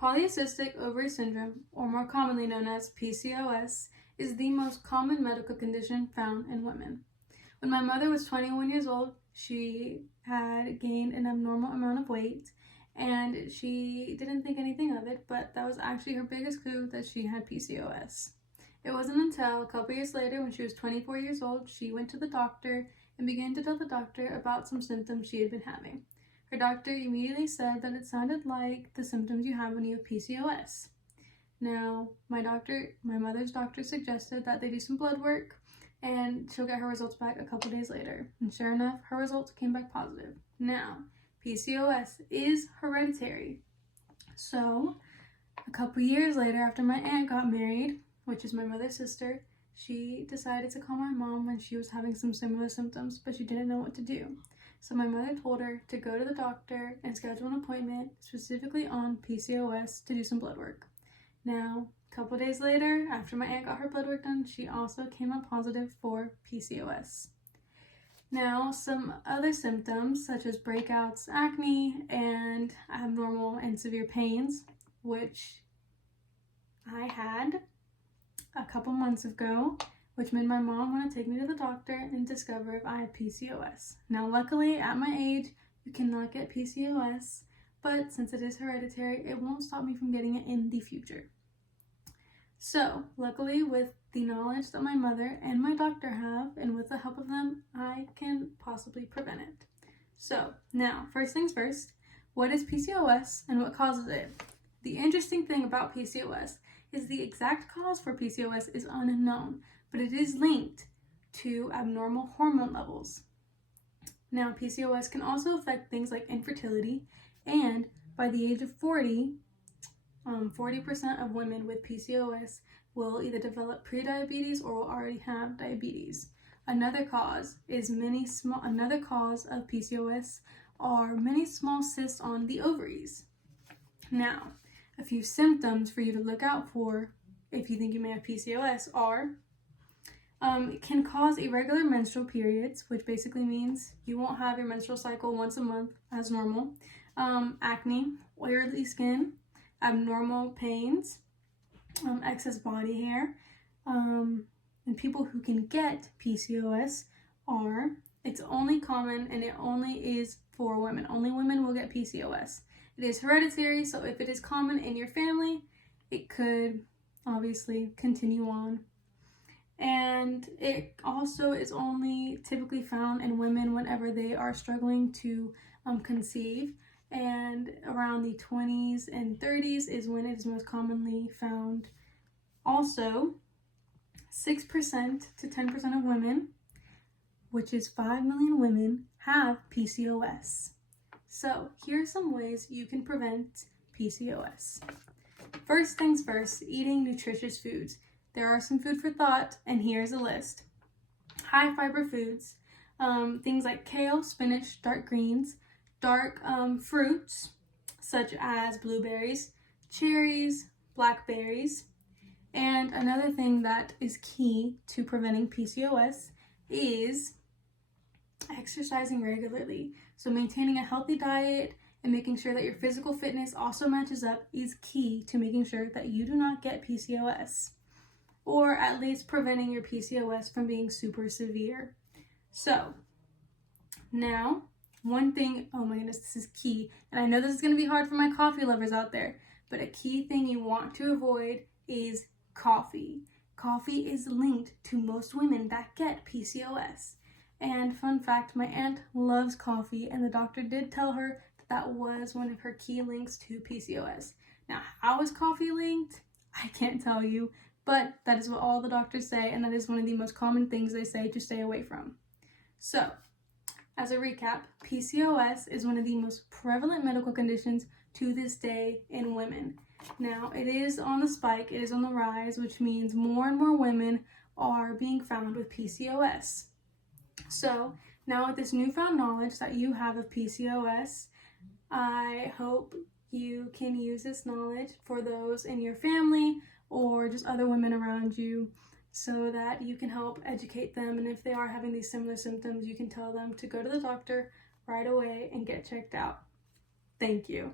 Polycystic ovary syndrome, or more commonly known as PCOS, is the most common medical condition found in women. When my mother was 21 years old, she had gained an abnormal amount of weight, and she didn't think anything of it, but that was actually her biggest clue that she had PCOS. It wasn't until a couple years later, when she was 24 years old, she went to the doctor and began to tell the doctor about some symptoms she had been having. Her doctor immediately said that it sounded like the symptoms you have when you have PCOS. Now, my mother's doctor suggested that they do some blood work, and she'll get her results back a couple days later. And sure enough, her results came back positive. Now, PCOS is hereditary. So, a couple years later, after my aunt got married, which is my mother's sister, she decided to call my mom when she was having some similar symptoms, but she didn't know what to do. So my mother told her to go to the doctor and schedule an appointment specifically on PCOS to do some blood work. Now, a couple days later, after my aunt got her blood work done, she also came up positive for PCOS. Now, some other symptoms such as breakouts, acne, and abnormal and severe pains, which I had a couple months ago, which made my mom want to take me to the doctor and discover if I had PCOS. Now, luckily, at my age, you cannot get PCOS, but since it is hereditary, it won't stop me from getting it in the future. So, luckily, with the knowledge that my mother and my doctor have, and with the help of them, I can possibly prevent it. So, now, first things first, what is PCOS and what causes it? The interesting thing about PCOS is the exact cause for PCOS is unknown, but it is linked to abnormal hormone levels. Now, PCOS can also affect things like infertility, and by the age of 40, 40% of women with PCOS will either develop prediabetes or will already have diabetes. Another cause of PCOS are many small cysts on the ovaries. Now, a few symptoms for you to look out for if you think you may have PCOS are it can cause irregular menstrual periods, which basically means you won't have your menstrual cycle once a month as normal. Acne, oily skin, abnormal pains, excess body hair, and people who can get PCOS it's only common and it only is for women. Only women will get PCOS. It is hereditary, so if it is common in your family, it could obviously continue on. And it also is only typically found in women whenever they are struggling to conceive, and around the 20s and 30s is when it is most commonly found. Also, 6% to 10% of women, which is 5 million women, have PCOS. So here are some ways you can prevent PCOS. First things first, eating nutritious foods. There are some food for thought, and here's a list. High fiber foods, things like kale, spinach, dark greens, dark fruits such as blueberries, cherries, blackberries. And another thing that is key to preventing PCOS is exercising regularly. So maintaining a healthy diet and making sure that your physical fitness also matches up is key to making sure that you do not get PCOS, or at least preventing your PCOS from being super severe. So now, one thing, oh my goodness, this is key, and I know this is going to be hard for my coffee lovers out there, but a key thing you want to avoid is coffee. Coffee is linked to most women that get PCOS. And fun fact, my aunt loves coffee, and the doctor did tell her that was one of her key links to PCOS. Now, how is coffee linked? I can't tell you, but that is what all the doctors say, and that is one of the most common things they say to stay away from. So, as a recap, PCOS is one of the most prevalent medical conditions to this day in women. Now, it is on the spike, it is on the rise, which means more and more women are being found with PCOS. So, now with this newfound knowledge that you have of PCOS, I hope you can use this knowledge for those in your family or just other women around you, so that you can help educate them, and if they are having these similar symptoms, you can tell them to go to the doctor right away and get checked out. Thank you.